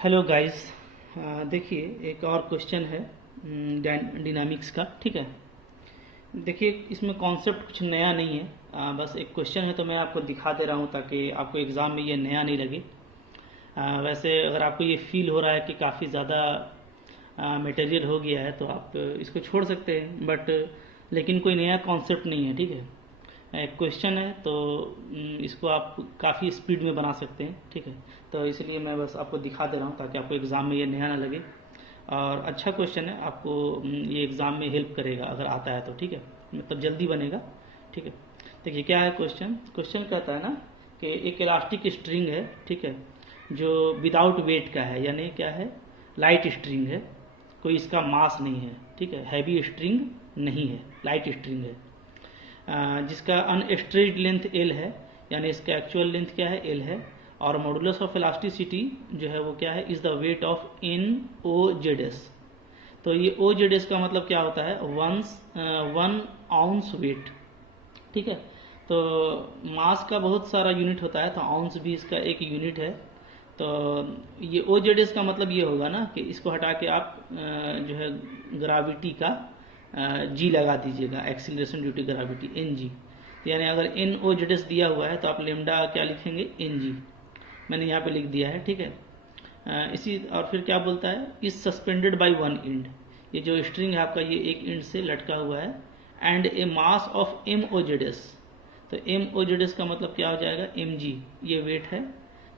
Hello guys. देखिए एक और क्वेश्चन है डायनामिक्स का। ठीक है, देखिए इसमें कॉन्सेप्ट कुछ नया नहीं है, बस एक क्वेश्चन है तो मैं आपको दिखा दे रहा हूँ ताकि आपको एग्ज़ाम में ये नया नहीं लगे। वैसे अगर आपको ये फील हो रहा है कि काफ़ी ज़्यादा मटेरियल हो गया है तो आप इसको छोड़ सकते हैं, बट लेकिन कोई नया कॉन्सेप्ट नहीं है। ठीक है, एक क्वेश्चन है तो इसको आप काफ़ी स्पीड में बना सकते हैं। ठीक है, तो इसलिए मैं बस आपको दिखा दे रहा हूँ ताकि आपको एग्ज़ाम में ये नया ना लगे, और अच्छा क्वेश्चन है, आपको ये एग्ज़ाम में हेल्प करेगा अगर आता है तो। ठीक है, मतलब जल्दी बनेगा। ठीक है, देखिए क्या है क्वेश्चन। क्वेश्चन कहता है ना कि एक इलास्टिक स्ट्रिंग है, ठीक है, जो विदाउट वेट का है, यानी क्या है, लाइट स्ट्रिंग है, कोई इसका मास नहीं है। ठीक है, हैवी स्ट्रिंग नहीं है, लाइट स्ट्रिंग है, जिसका अनस्ट्रेच्ड लेंथ एल है, यानी इसका एक्चुअल लेंथ क्या है, एल है, और मॉडुलस ऑफ इलास्टिसिटी जो है वो क्या है, is the weight of in O Z S. तो ये ओ जेड एस का मतलब क्या होता है, 1 आउंस वेट। ठीक है, तो मास का बहुत सारा यूनिट होता है, तो आउंस भी इसका एक यूनिट है। तो ये ओ जेड एस का मतलब ये होगा ना कि इसको हटा के आप जो है ग्राविटी का जी लगा दीजिएगा, acceleration due to gravity, N G. यानी अगर एन ओ जेड एस दिया हुआ है तो आप लेमडा क्या लिखेंगे, एन जी। मैंने यहाँ पे लिख दिया है। ठीक है, इसी और फिर क्या बोलता है, is suspended by one and. ये जो स्ट्रिंग है आपका ये एक एंड से लटका हुआ है, and a mass of M O Z S. तो एम ओ जेड एस का मतलब क्या हो जाएगा, एम जी, ये वेट है।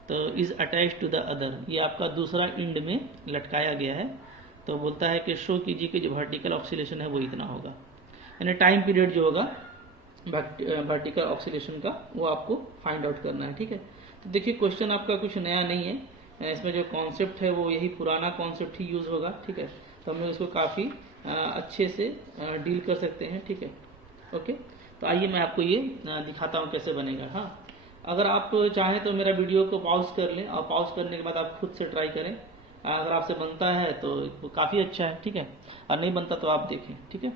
तो is attach to the other, ये आपका दूसरा एंड में लटकाया गया है। तो बोलता है कि शो कीजिए कि जो वर्टिकल ऑक्सीलेशन है वो इतना होगा, यानी टाइम पीरियड जो होगा वर्टिकल ऑक्सीलेशन का वो आपको फाइंड आउट करना है। ठीक है, तो देखिए क्वेश्चन आपका कुछ नया नहीं है, इसमें जो कॉन्सेप्ट है वो यही पुराना कॉन्सेप्ट ही यूज होगा। ठीक है, तो हम लोग इसको काफ़ी अच्छे से डील कर सकते हैं। ठीक है, ओके, तो आइए मैं आपको ये दिखाता हूँ कैसे बनेगा। हाँ, अगर आप चाहें तो मेरा वीडियो को पॉज कर लें, और पॉज करने के बाद आप खुद से ट्राई करें। अगर आपसे बनता है तो काफ़ी अच्छा है। ठीक है, और नहीं बनता तो आप देखें। ठीक है,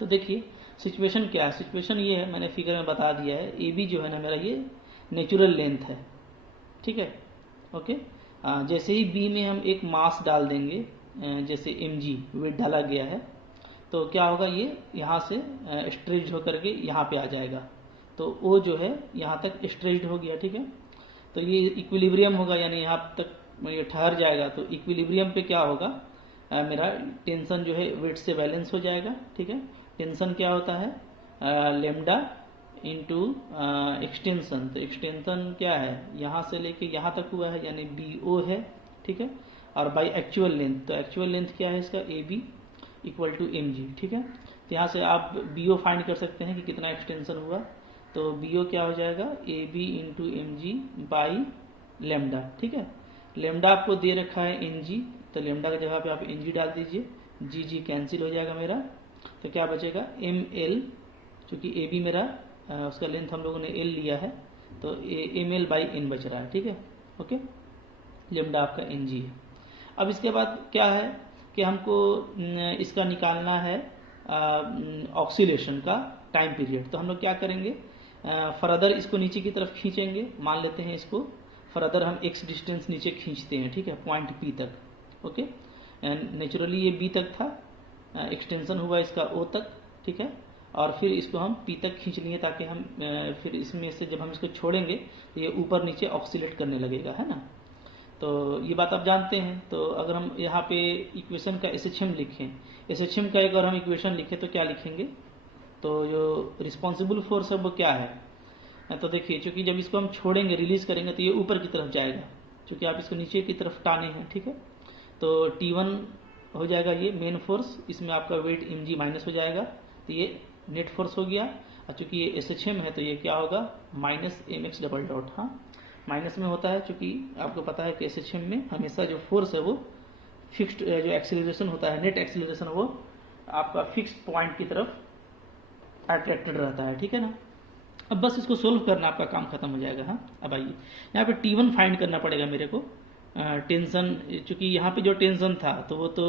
तो देखिए सिचुएशन क्या है। सिचुएशन ये है, मैंने फिगर में बता दिया है, ए बी जो है ना मेरा ये नेचुरल लेंथ है। ठीक है, ओके, जैसे ही बी में हम एक मास डाल देंगे, जैसे एम जी वेट डाला गया है, तो क्या होगा, ये यहाँ से स्ट्रेच होकर के यहाँ पे आ जाएगा। तो ओ जो है यहाँ तक स्ट्रेच्ड हो गया। ठीक है, तो ये इक्विलिब्रियम होगा, यानी यहाँ तक ये ठहर जाएगा। तो इक्विलिब्रियम पे क्या होगा, मेरा टेंशन जो है वेट से बैलेंस हो जाएगा। ठीक है, टेंशन क्या होता है, लेमडा इंटू एक्सटेंशन। तो एक्सटेंशन क्या है, यहाँ से लेके यहाँ तक हुआ है, यानी बी ओ है। ठीक है, और बाई एक्चुअल लेंथ, तो एक्चुअल लेंथ क्या है इसका, A B equal to M G. ठीक है, तो यहाँ से आप बी ओ फाइंड कर सकते हैं कि कितना एक्सटेंशन हुआ। तो बी ओ क्या हो जाएगा, A B into M G by lambda. ठीक है, लेमडा आपको दे रखा है एन जी, तो लेमडा की जगह पे आप एन जी डाल दीजिए, जी जी कैंसिल हो जाएगा मेरा। तो क्या बचेगा, एम एल, चूंकि ए बी मेरा उसका लेंथ हम लोगों ने एल लिया है, तो एम एल बाई एन बच रहा है। ठीक है, ओके, लेमडा आपका एन जी है। अब इसके बाद क्या है कि हमको इसका निकालना है ऑक्सीलेशन का टाइम पीरियड। तो हम लोग क्या करेंगे, फर्दर इसको नीचे की तरफ खींचेंगे। मान लेते हैं इसको फर्दर हम एक्स डिस्टेंस नीचे खींचते हैं। ठीक है, पॉइंट पी तक। ओके, नेचुरली ये बी तक था, एक्सटेंशन हुआ इसका ओ तक। ठीक है, और फिर इसको हम पी तक खींच लिए ताकि हम फिर इसमें से जब हम इसको छोड़ेंगे तो ये ऊपर नीचे ऑक्सीलेट करने लगेगा, है ना। तो ये बात आप जानते हैं। तो अगर हम यहाँ पे इक्वेशन का एसएचएम लिखें, एसएचएम का एक और हम इक्वेशन लिखें तो क्या लिखेंगे, तो जो रिस्पॉन्सिबल फोर्स है वो क्या है। तो देखिए चूंकि जब इसको हम छोड़ेंगे, रिलीज करेंगे, तो ये ऊपर की तरफ जाएगा, चूंकि आप इसको नीचे की तरफ टाने हैं। ठीक है, तो T1 हो जाएगा ये मेन फोर्स, इसमें आपका वेट एम जी माइनस हो जाएगा, तो ये नेट फोर्स हो गया। और चूंकि ये एसएचएम है तो ये क्या होगा, minus M X double dot. हाँ, माइनस में होता है, चूंकि आपको पता है कि एसएचएम में हमेशा जो फोर्स है वो फिक्स्ड, जो एक्सीलरेशन होता है, नेट एक्सीलरेशन, वो आपका फिक्स्ड पॉइंट की तरफ अट्रैक्टेड रहता है। ठीक है ना। अब बस इसको सोल्व करना, आपका काम खत्म हो जाएगा। हाँ, अब आइए यहाँ पे T1 फाइंड करना पड़ेगा मेरे को। टेंशन, चूंकि यहाँ पे जो टेंशन था तो वो तो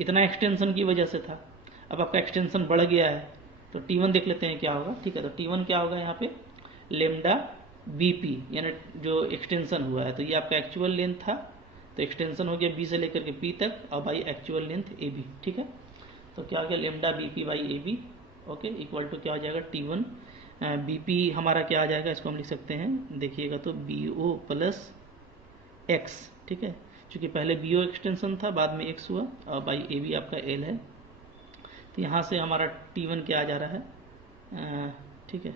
इतना एक्सटेंशन की वजह से था, अब आपका एक्सटेंशन बढ़ गया है, तो T1 देख लेते हैं क्या होगा। ठीक है, तो T1 क्या होगा यहाँ पे, लेमडा बी पी, यानी जो एक्सटेंशन हुआ है, तो ये आपका एक्चुअल लेंथ था, तो एक्सटेंशन हो गया बी से लेकर के पी तक और by actual length A B, ठीक है। तो क्या हो गया lambda B P by A B, okay, equal to क्या हो जाएगा T1 बी पी हमारा क्या आ जाएगा, इसको हम लिख सकते हैं देखिएगा तो बी ओ प्लस एक्स, ठीक है, क्योंकि पहले बी ओ एक्सटेंशन था बाद में एक्स हुआ और बाई ए बी आपका एल है। तो यहाँ से हमारा T1 क्या आ जा रहा है, ठीक है,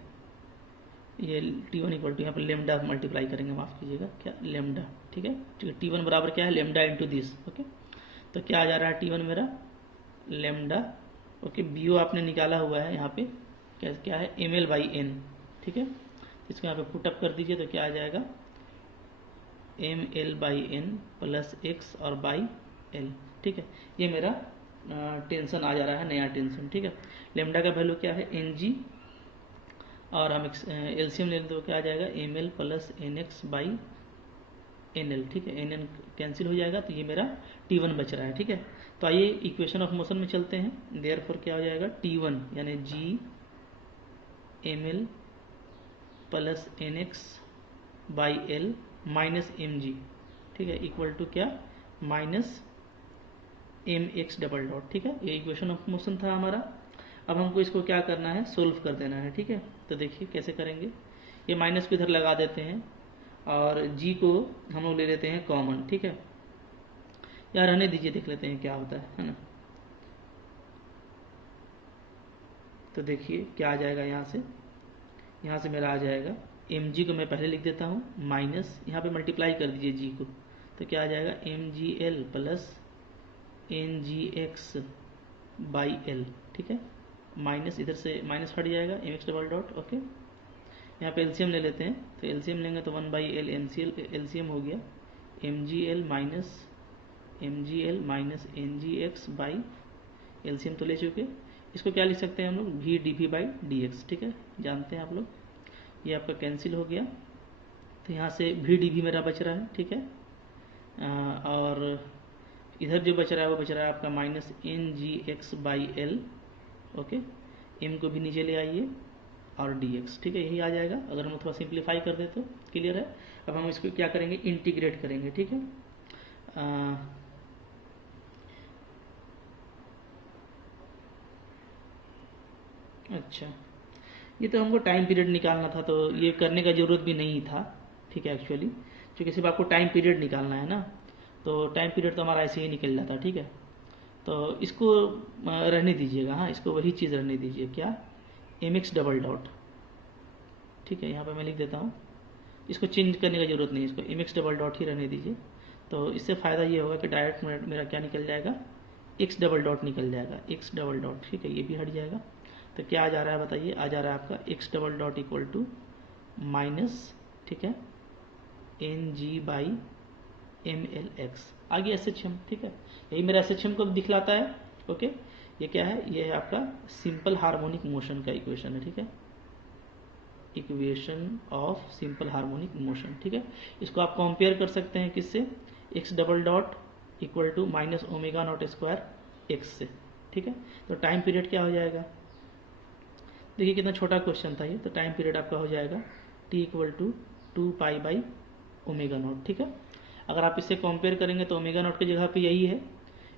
ये T1 इक्वल टू यहाँ पर लेमडा मल्टीप्लाई करेंगे, माफ़ कीजिएगा क्या लेमडा, ठीक है, T1 बराबर क्या है लेमडा इंटू दिस, ओके। तो क्या आ जा रहा है T1 मेरा लेमडा, ओके, बी ओ आपने निकाला हुआ है यहाँ पे क्या है एम एल बाई एन, ठीक है। इसको यहाँ पे पुटअप कर दीजिए तो क्या आ जाएगा M L by N plus X और बाई एल, ठीक है। ये मेरा टेंशन आ जा रहा है, नया टेंशन, ठीक है। लेमडा का वैल्यू क्या है एन जी और हम एलसीएम ले लें तो क्या आ जाएगा M L plus N X by N L, ठीक है, एन एन कैंसिल हो जाएगा तो ये मेरा T1 बच रहा है, ठीक है। तो आइए इक्वेशन ऑफ मोशन में चलते हैं। देयरफॉर क्या हो जाएगा T1 यानी G M L plus N X by L minus M G, ठीक है, इक्वल टू क्या minus M X double dot, ठीक है। ये इक्वेशन ऑफ मोशन था हमारा। अब हमको इसको क्या करना है सोल्व कर देना है, ठीक है। तो देखिए कैसे करेंगे, ये माइनस को इधर लगा देते हैं और जी को हम लोग ले लेते हैं कॉमन, ठीक है। यार रहने दीजिए, देख लेते हैं क्या होता है ना। तो देखिए क्या आ जाएगा यहाँ से मेरा आ जाएगा एम जी को मैं पहले लिख देता हूँ माइनस यहाँ पे मल्टीप्लाई कर दीजिए जी को, तो क्या आ जाएगा M G L plus N G X by L, ठीक है, माइनस इधर से माइनस हट जाएगा M X double dot, okay. यहाँ पे एलसीएम ले लेते हैं, तो एलसीएम लेंगे तो 1 बाई एल एलसीएम हो गया M G L minus N G X by LCM तो ले चुके। इसको क्या लिख सकते हैं हम लोग V D V by D X, ठीक है, जानते हैं आप लोग, ये आपका कैंसिल हो गया। तो यहाँ से वी डी वी मेरा बच रहा है, ठीक है, और इधर जो बच रहा है वो बच रहा है आपका minus N G X by L, okay, M को भी नीचे ले आइए और डी एक्स, ठीक है, यही आ जाएगा। अगर हम थोड़ा सिंप्लीफाई कर दे तो क्लियर है। अब हम इसको क्या करेंगे इंटीग्रेट करेंगे, ठीक है। अच्छा, ये तो हमको टाइम पीरियड निकालना था तो ये करने का ज़रूरत भी नहीं था, ठीक है, एक्चुअली क्योंकि सिर्फ आपको टाइम पीरियड निकालना है ना, तो टाइम पीरियड तो हमारा ऐसे ही निकल जाता, ठीक है। तो इसको रहने दीजिएगा, हाँ, इसको वही चीज़ रहने दीजिए, क्या एम एक्स डबल डॉट, ठीक है, यहाँ पर मैं लिख देता हूँ, इसको चेंज करने की ज़रूरत नहीं है, इसको एम एक्स डबल डॉट ही रहने दीजिए। तो इससे फ़ायदा ये होगा कि डायरेक्ट मेरा क्या निकल जाएगा एक्स डबल डॉट निकल जाएगा, एक्स डबल डॉट, ठीक है, ये भी हट जाएगा। तो क्या आ जा रहा है बताइए, आ जा रहा है आपका X double dot equal to minus, ठीक है, N G by M L X, आगे एस एच एम, ठीक है, यही मेरा एस एच एम को दिखलाता है, ओके। ये क्या है, ये है आपका सिंपल हार्मोनिक मोशन का इक्वेशन है, ठीक है, equation of simple harmonic motion, ठीक है। इसको आप कंपेयर कर सकते हैं किससे, X double dot equal to minus omega naught square X से, ठीक है। तो टाइम पीरियड क्या हो जाएगा, देखिए कितना छोटा क्वेश्चन था ये। तो टाइम पीरियड आपका हो जाएगा T equal to 2 pi by omega naught, ठीक है। अगर आप इससे कंपेयर करेंगे तो ओमेगा नॉट की जगह पे यही है,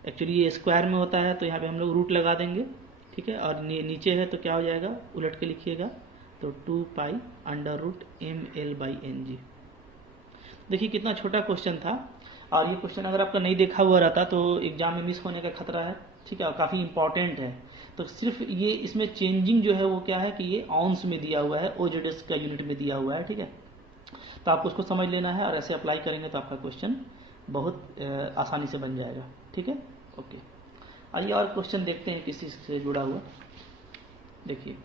एक्चुअली ये स्क्वायर में होता है तो यहाँ पे हम लोग रूट लगा देंगे, ठीक है, और नीचे है तो क्या हो जाएगा उलट के लिखिएगा तो 2 pi under root M L by N G. देखिए कितना छोटा क्वेश्चन था, और ये क्वेश्चन अगर आपका नहीं देखा हुआ रहता तो एग्जाम में मिस होने का खतरा है, ठीक है, और काफ़ी इंपॉर्टेंट है। तो सिर्फ ये इसमें चेंजिंग जो है वो क्या है कि ये आउंस में दिया हुआ है, ओजेडएस का यूनिट में दिया हुआ है, ठीक है। तो आपको उसको समझ लेना है और ऐसे अप्लाई करेंगे तो आपका क्वेश्चन बहुत आसानी से बन जाएगा, ठीक है, ओके। आइए और क्वेश्चन देखते हैं किसी से जुड़ा हुआ। देखिए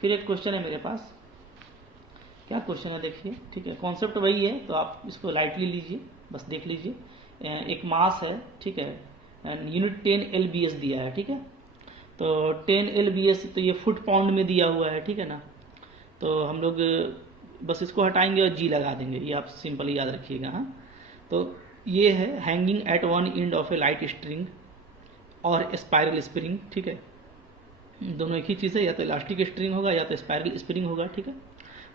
फिर एक क्वेश्चन है मेरे पास, क्या क्वेश्चन है देखिए, ठीक है, कॉन्सेप्ट वही है तो आप इसको लाइटली लीजिए, बस देख लीजिए। एक मास है, ठीक है, यूनिट 10 LBS दिया है, ठीक है। तो 10 LBS तो ये फुट पाउंड में दिया हुआ है, ठीक है ना। तो हम लोग बस इसको हटाएंगे और जी लगा देंगे, ये आप सिंपली याद रखिएगा, हाँ। तो ये है hanging at one end of a light string और स्पाइरल स्प्रिंग, ठीक है, दोनों एक ही चीज़ है, या तो इलास्टिक स्ट्रिंग होगा या तो स्पाइरल स्प्रिंग होगा, ठीक है।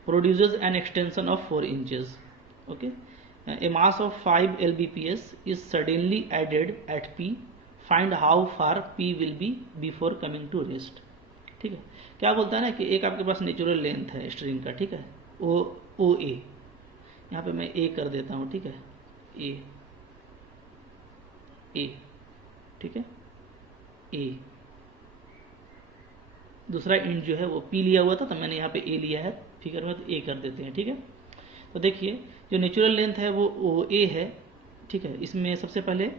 Produces an extension of 4 inches, okay. A mass of 5 lbps is suddenly added at P, find how far P will be before coming to rest. ठीक है, क्या बोलता है ना कि एक आपके पास नेचुरल लेंथ है स्ट्रिंग का, ठीक है, ओ ए, यहाँ पे मैं ए कर देता हूँ, ठीक है, ए, ठीक है, ए, दूसरा इंट जो है वो पी लिया हुआ था तो मैंने यहाँ पे ए लिया है फिगर में, तो ए कर देते हैं। ठीक है, तो देखिए जो नेचुरल लेंथ है वो ओ ए है। ठीक है, इसमें सबसे पहले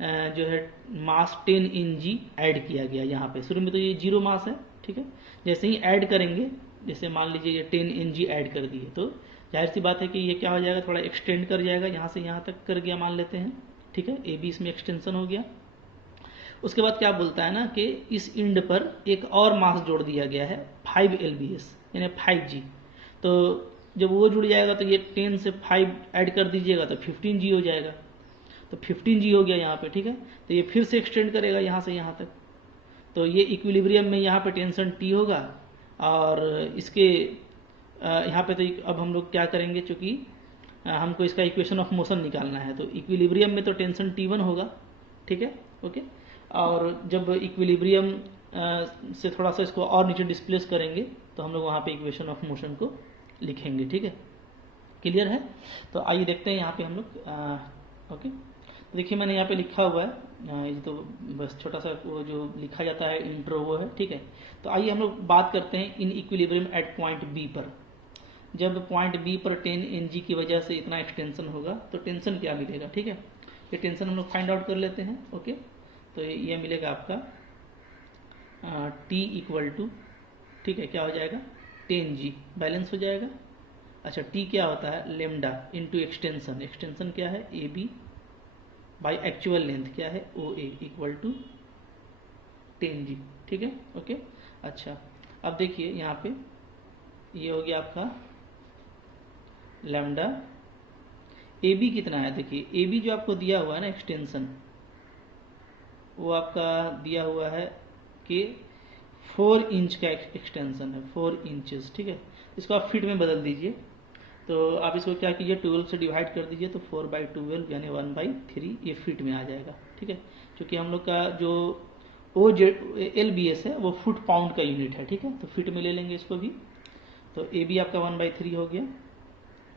जो है मास 10 Ng ऐड किया गया यहाँ पे, शुरू में तो ये 0 मास है। ठीक है, जैसे ही ऐड करेंगे, जैसे मान लीजिए ये 10 Ng ऐड कर दिए तो जाहिर सी बात है कि ये क्या हो जाएगा, थोड़ा एक्सटेंड कर जाएगा, यहाँ से यहाँ तक कर गया मान लेते हैं। ठीक है, ए बी इसमें एक्सटेंशन हो गया। उसके बाद क्या बोलता है ना कि इस इंड पर एक और मास जोड़ दिया गया है 5 lbs यानी 5g। तो जब वो जुड़ जाएगा तो ये 10 से 5 ऐड कर दीजिएगा तो 15g हो जाएगा, तो 15g हो गया यहाँ पे। ठीक है, तो ये फिर से एक्सटेंड करेगा यहाँ से यहाँ तक, तो ये इक्विलिब्रियम में यहाँ पे टेंशन T होगा। और इसके यहाँ पे तो अब हम लोग क्या करेंगे, चूँकि हमको इसका इक्वेशन ऑफ मोशन निकालना है, तो इक्विलिब्रियम में तो टेंशन T1 होगा। ठीक है, ओके। और जब इक्विलिब्रियम से थोड़ा सा इसको और नीचे डिस्प्लेस करेंगे तो हम लोग वहाँ पे इक्वेशन ऑफ मोशन को लिखेंगे। ठीक है, क्लियर है। तो आइए देखते हैं यहाँ पे हम लोग ओके। तो देखिए मैंने यहाँ पे लिखा हुआ है, ये तो बस छोटा सा वो जो लिखा जाता है इंट्रो वो है। ठीक है, तो आइए हम लोग बात करते हैं in equilibrium at point B पर। जब पॉइंट बी पर 10 Ng की वजह से इतना एक्सटेंशन होगा तो टेंशन क्या मिलेगा। ठीक है, ये टेंशन हम लोग फाइंड आउट कर लेते हैं। ओके, तो ये मिलेगा आपका T इक्वल टू, ठीक है, क्या हो जाएगा 10G बैलेंस हो जाएगा। अच्छा, T क्या होता है, लेमडा इंटू एक्सटेंशन, एक्सटेंशन क्या है A B by actual length क्या है ओ ए इक्वल टू 10G। ठीक है, ओके। अच्छा, अब देखिए यहाँ पे ये हो गया आपका लैम्डा। ए बी कितना है, देखिए ए बी जो आपको दिया हुआ है ना एक्सटेंशन, वो आपका दिया हुआ है कि 4 इंच का एक्सटेंशन है, 4 इंचेस। ठीक है, इसको आप फीट में बदल दीजिए, तो आप इसको क्या कीजिए 12 से डिवाइड कर दीजिए, तो 4/12 यानी 1/3 ये फीट में आ जाएगा। ठीक है, क्योंकि हम लोग का जो ओ एल बी एस है वो फुट पाउंड का यूनिट है। ठीक है, तो फीट में ले लेंगे इसको भी, तो ए बी आपका 1/3 हो गया,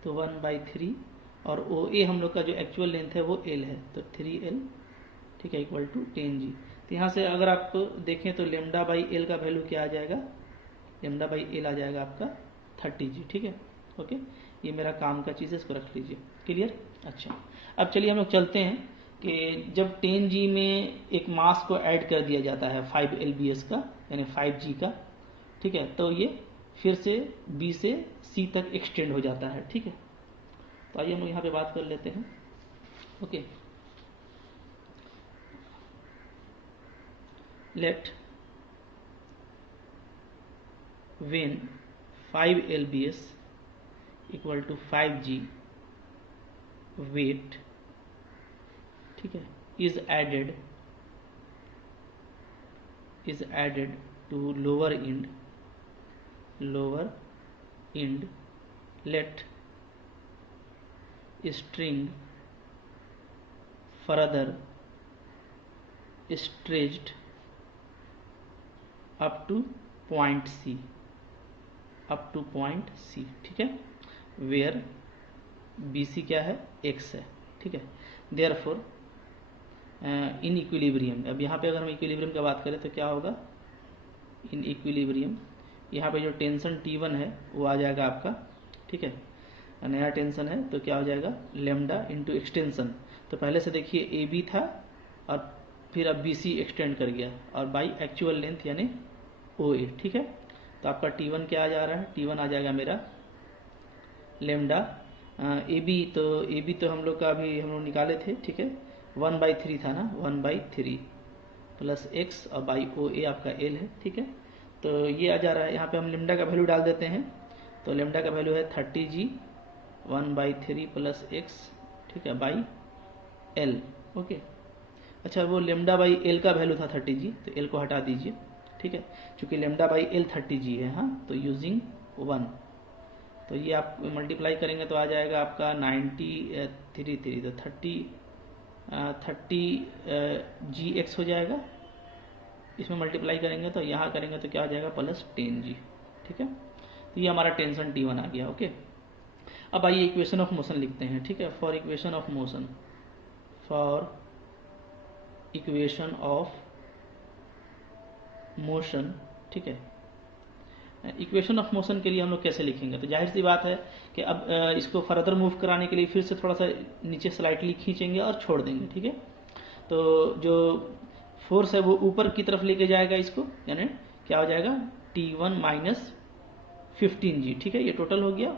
तो 1/3 और ओ ए हम लोग का जो एक्चुअल लेंथ है वो एल है, तो 3L। ठीक है, इक्वल टू 10G। तो यहाँ से अगर आप देखें तो लेमडा बाई एल का वैल्यू क्या आ जाएगा, लेमडा बाई एल आ जाएगा आपका 30G। ठीक है, ओके, ये मेरा काम का चीज़ है, इसको रख लीजिए, क्लियर। अच्छा, अब चलिए हम लोग चलते हैं कि जब 10G में एक मास को ऐड कर दिया जाता है 5 lbs का यानी 5G का, ठीक है, तो ये फिर से B से C तक एक्सटेंड हो जाता है। ठीक है, तो आइए हम लोग यहाँ पे बात कर लेते हैं। Okay, let when 5 lbs equal to 5G weight, ठीक है, is added to lower end, let string further stretched up two point C। ठीक है, वेयर बी सी क्या है x है। ठीक है, देयरफॉर इन इक्विलिब्रियम, अब यहाँ पे अगर हम इक्विलिब्रियम की बात करें तो क्या होगा, इन इक्विलिब्रियम यहाँ पे जो टेंशन T1 है वो आ जाएगा आपका। ठीक है, नया टेंशन है तो क्या हो जाएगा लेमडा इंटू एक्सटेंशन, तो पहले से देखिए ए बी था और फिर अब बी सी एक्सटेंड कर गया और बाई एक्चुअल लेंथ यानी ओ ए। ठीक है, तो आपका T1 क्या आ जा रहा है, T1 आ जाएगा मेरा लेमडा ए बी, तो ए बी तो हम लोग का अभी हम लोग निकाले थे। ठीक है, 1/3 था ना, 1/3 प्लस एक्स और बाई ओ ए आपका एल है। ठीक है, तो ये आ जा रहा है, यहाँ पे हम लेमडा का वैल्यू डाल देते हैं, तो लेमडा का वैल्यू है 30G 1/3 प्लस एक्स, ठीक है, बाई एल। ओके, अच्छा, वो लेमडा बाई एल का वैल्यू था 30G, तो एल को हटा दीजिए। ठीक है, चूंकि लेमडा बाई एल 30G है, हाँ, तो यूजिंग 1, तो ये आप मल्टीप्लाई करेंगे तो आ जाएगा आपका 93 तो 30 जी एक्स हो जाएगा। इसमें मल्टीप्लाई करेंगे तो यहाँ करेंगे तो क्या हो जाएगा प्लस 10g। ठीक है, तो ये हमारा टेंशन T1 आ गया। ओके, अब आइए इक्वेशन ऑफ मोशन लिखते हैं। ठीक है, for equation of motion, for equation of motion. ठीक है, इक्वेशन ऑफ मोशन के लिए हम लोग कैसे लिखेंगे, तो जाहिर सी बात है कि अब इसको फर्दर मूव कराने के लिए फिर से थोड़ा सा नीचे स्लाइटली खींचेंगे और छोड़ देंगे। ठीक है, तो जो फोर्स है वो ऊपर की तरफ लेके जाएगा इसको, यानी क्या हो जाएगा T1 माइनस 15g। ठीक है, ये टोटल हो गया।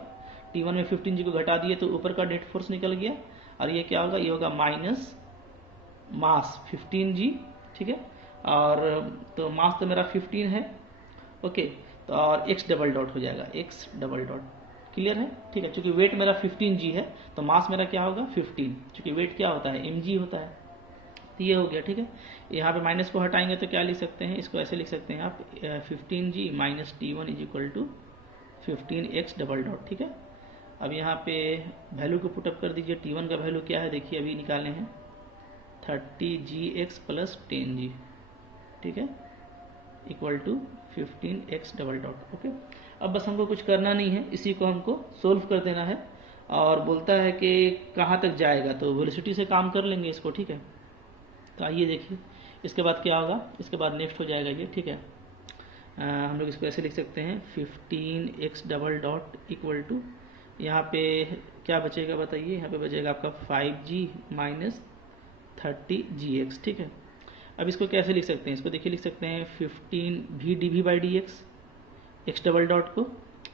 T1 में 15g को घटा दिए तो ऊपर का नेट फोर्स निकल गया, और ये क्या होगा, ये होगा माइनस मास 15g। ठीक है, और तो मास तो मेरा 15 है। ओके, तो और x डबल डॉट हो जाएगा, x डबल डॉट। क्लियर है? ठीक है, चूंकि वेट मेरा 15g है तो मास मेरा क्या होगा 15, चूंकि वेट क्या होता है mg होता है। तो ये हो गया। ठीक है, यहाँ पे माइनस को हटाएंगे तो क्या लिख सकते हैं, इसको ऐसे लिख सकते हैं आप 15g minus T1 is equal to 15x double dot. ठीक है, अब यहाँ पे वैल्यू को पुटअप कर दीजिए। T1 का वैल्यू क्या है देखिए, अभी निकाले हैं 30gx प्लस 10g। ठीक है, equal to 15x double dot. Okay, अब बस हमको कुछ करना नहीं है, इसी को हमको सोल्व कर देना है। और बोलता है कि कहाँ तक जाएगा, तो वेलोसिटी से काम कर लेंगे इसको। ठीक है, तो आइए देखिए इसके बाद क्या होगा, इसके बाद नेक्स्ट हो जाएगा ये। ठीक है, हम लोग इसको ऐसे लिख सकते हैं 15x double dot equal to, यहाँ पे क्या बचेगा बताइए, यहाँ पे बचेगा आपका 5g माइनस 30gx। ठीक है, अब इसको कैसे लिख सकते हैं, इसको देखिए लिख सकते हैं 15v D V by D X, X double dot को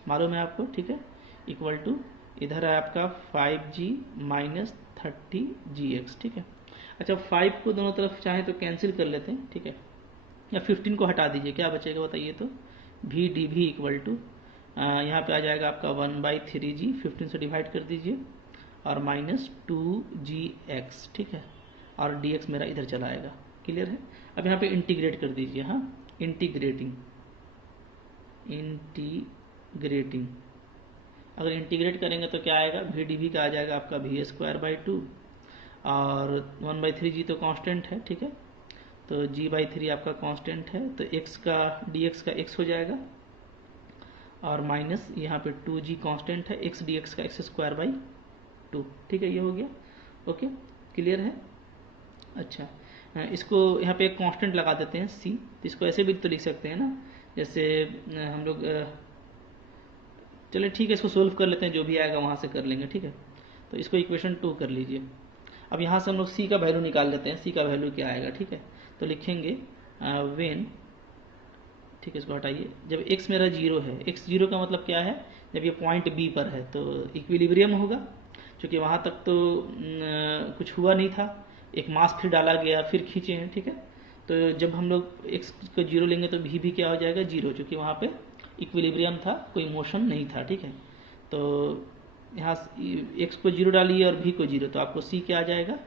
मालूम है आपको। ठीक है, इक्वल टू इधर है आपका 5g माइनस 30gx। ठीक है, अच्छा 5 को दोनों तरफ चाहे तो कैंसिल कर लेते हैं। ठीक है, या 15 को हटा दीजिए, क्या बचेगा बताइए, तो v D V equal to यहाँ पे आ जाएगा आपका 1/3g, 15 से डिवाइड कर दीजिए, और माइनस 2gx। ठीक है, और dx मेरा इधर चला आएगा। क्लियर है? अब यहाँ पे इंटीग्रेट कर दीजिए। हाँ, इंटीग्रेटिंग अगर इंटीग्रेट करेंगे तो क्या आएगा, वी डी वी का आ जाएगा आपका v²/2, और 1/3g तो कांस्टेंट है। ठीक है, तो g/3 आपका कांस्टेंट है, तो x का dx का x हो जाएगा, और माइनस यहाँ पे 2g कांस्टेंट है, x dx का x²/2। ठीक है, ये हो गया। ओके, क्लियर है? अच्छा, इसको यहाँ पे एक कांस्टेंट लगा देते हैं c, तो इसको ऐसे भी तो लिख सकते हैं ना, जैसे हम लोग चलिए ठीक है, इसको सोल्व कर लेते हैं, जो भी आएगा वहाँ से कर लेंगे। ठीक है, तो इसको इक्वेशन 2 कर लीजिए। अब यहाँ से हम लोग c का वैल्यू निकाल लेते हैं, c का वैल्यू क्या आएगा। ठीक है, तो लिखेंगे वेन, ठीक है, इसको हटाइए, जब x मेरा 0 है, x 0 का मतलब क्या है, जब ये पॉइंट b पर है तो इक्विलिब्रियम होगा, क्योंकि वहाँ तक तो कुछ हुआ नहीं था, एक मास फिर डाला गया, फिर खींचे हैं। ठीक है, तो जब हम लोग x को 0 लेंगे तो भी क्या हो जाएगा 0, क्योंकि वहाँ पे इक्विलिब्रियम था, कोई मोशन नहीं था। ठीक है, तो यहाँ x को 0 डालिए और v को 0, तो आपको c क्या आ जाएगा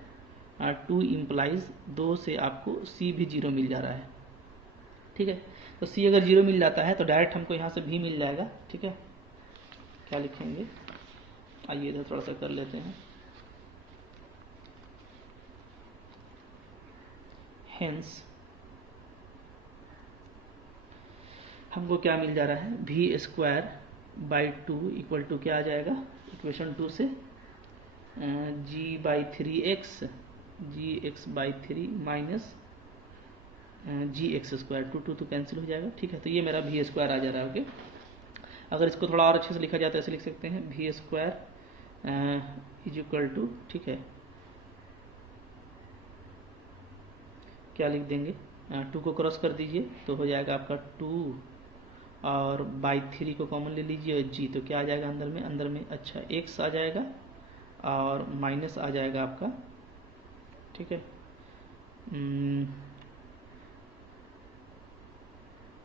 2 इम्प्लाइज 2 से आपको c भी 0 मिल जा रहा है। ठीक है, तो c अगर 0 मिल जाता है तो डायरेक्ट हमको यहाँ से v मिल जाएगा। ठीक है, क्या लिखेंगे, आइए इधर थोड़ा सा कर लेते हैं। हेंस हमको क्या मिल जा रहा है, v²/2 इक्वल टू क्या आ जाएगा इक्वेशन 2 से g/3x gx/3 माइनस gx², 2 तो कैंसिल हो जाएगा। ठीक है, तो ये मेरा v² आ जा रहा है। ओके, अगर इसको थोड़ा और अच्छे से लिखा जाता है, ऐसे लिख सकते हैं v² इज इक्वल टू, ठीक है, क्या लिख देंगे, 2 को क्रॉस कर दीजिए तो हो जाएगा आपका 2, और बाई 3 को कॉमन ले लीजिए, और g तो क्या आ जाएगा अंदर में अच्छा x आ जाएगा, और माइनस आ जाएगा आपका, ठीक है,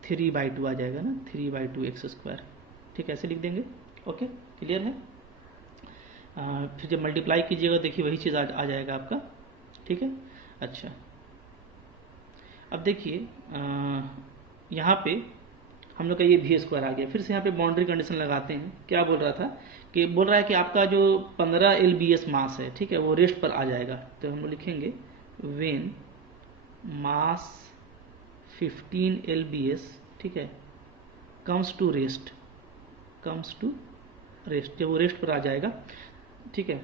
3/2 आ जाएगा ना, 3/2x²। ठीक है, ऐसे लिख देंगे। ओके, क्लियर है? फिर जब मल्टीप्लाई कीजिएगा देखिए वही चीज़ आ जाएगा आपका। ठीक है, अच्छा अब देखिए यहाँ पे हम लोग का ये भी स्क्वायर आ गया। फिर से यहाँ पे बाउंड्री कंडीशन लगाते हैं। क्या बोल रहा था कि बोल रहा है कि आपका जो 15 LBS मास है, ठीक है, वो रेस्ट पर आ जाएगा। तो हम लोग लिखेंगे वेन मास 15 LBS, ठीक है, कम्स टू रेस्ट, जब वो रेस्ट पर आ जाएगा, ठीक है।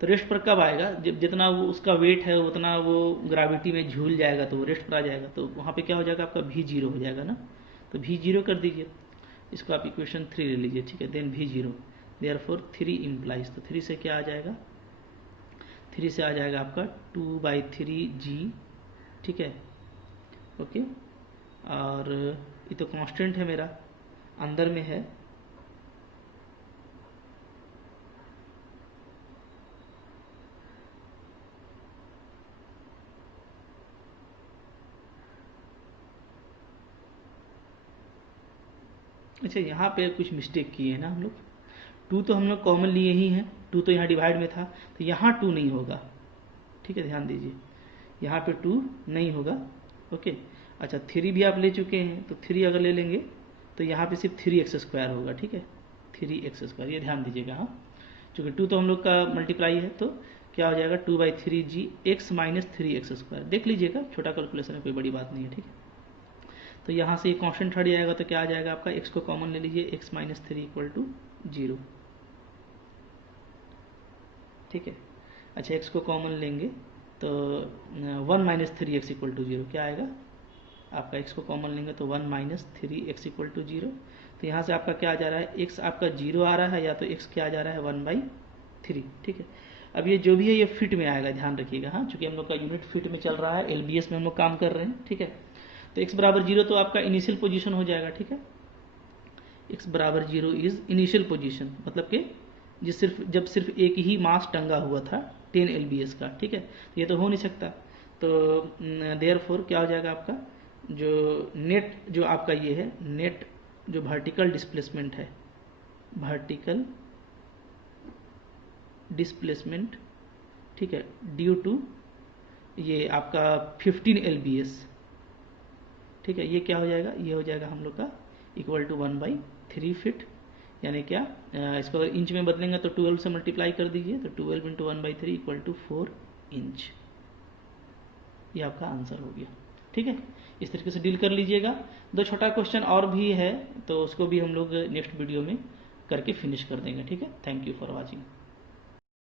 तो रेस्ट पर कब आएगा? जब जितना वो उसका वेट है उतना वो ग्रेविटी में झूल जाएगा, तो वो रेस्ट पर आ जाएगा। तो वहाँ पे क्या हो जाएगा, आपका V0 हो जाएगा ना। तो V0 कर दीजिए, इसको आप इक्वेशन 3 ले लीजिए, ठीक है। देन V0 देयरफॉर 3 इम्प्लाइज, तो 3 से क्या आ जाएगा, 3 से आ जाएगा आपका 2/3G, ठीक है, ओके। और ये तो कांस्टेंट है मेरा, अंदर में है, अच्छा यहाँ पे कुछ मिस्टेक किए हैं ना हम लोग। 2 तो हम लोग कॉमन लिए ही हैं, 2 तो यहाँ डिवाइड में था, तो यहाँ 2 नहीं होगा, ठीक है, ध्यान दीजिए, यहाँ पे 2 नहीं होगा, ओके। अच्छा 3 भी आप ले चुके हैं, तो 3 अगर ले लेंगे तो यहाँ पे सिर्फ 3x² होगा, ठीक है, 3x², ये ध्यान दीजिएगा। हाँ, चूँकि 2 तो हम लोग का मल्टीप्लाई है, तो क्या हो जाएगा 2/3G x माइनस 3x²। देख लीजिएगा, छोटा कैलकुलेशन है, कोई बड़ी बात नहीं है, ठीक है। तो यहाँ से ये कॉन्स्टेंट हट जाएगा, तो क्या आ जाएगा आपका, x को कॉमन ले लीजिए, x माइनस 3 इक्वल टू 0, ठीक है। अच्छा x को कॉमन लेंगे तो 1 माइनस 3x इक्वल टू 0 क्या आएगा आपका, x को कॉमन लेंगे तो 1 माइनस 3x इक्वल टू 0। तो यहाँ से आपका क्या आ जा रहा है, x आपका 0 आ रहा है, या तो x क्या आ जा रहा है 1/3, ठीक है। अब ये जो भी है ये फिट में आएगा, ध्यान रखिएगा। हाँ, चूंकि हम लोग का यूनिट फिट में चल रहा है, LBS में हम लोग काम कर रहे हैं, ठीक है। तो x बराबर 0 तो आपका इनिशियल पोजीशन हो जाएगा, ठीक है। x बराबर 0 इज इनिशियल पोजीशन, मतलब कि जब सिर्फ एक ही मास टंगा हुआ था 10 LBS का, ठीक है। ये तो हो नहीं सकता, तो देयरफॉर क्या हो जाएगा आपका, जो नेट जो आपका ये है, नेट जो वर्टिकल डिस्प्लेसमेंट है, वर्टिकल डिस्प्लेसमेंट, ठीक है, ड्यू टू ये आपका 15 LBS, ठीक है। ये क्या हो जाएगा, ये हो जाएगा हम लोग का इक्वल टू 1/3 फीट, यानी क्या, इसको अगर इंच में बदलेंगे तो 12 से मल्टीप्लाई कर दीजिए, तो 12 इंटू 1/3 इक्वल टू 4 इंच। ये आपका आंसर हो गया, ठीक है। इस तरीके से डील कर लीजिएगा। 2 छोटा क्वेश्चन और भी है, तो उसको भी हम लोग नेक्स्ट वीडियो में करके फिनिश कर देंगे, ठीक है। Thank you for watching.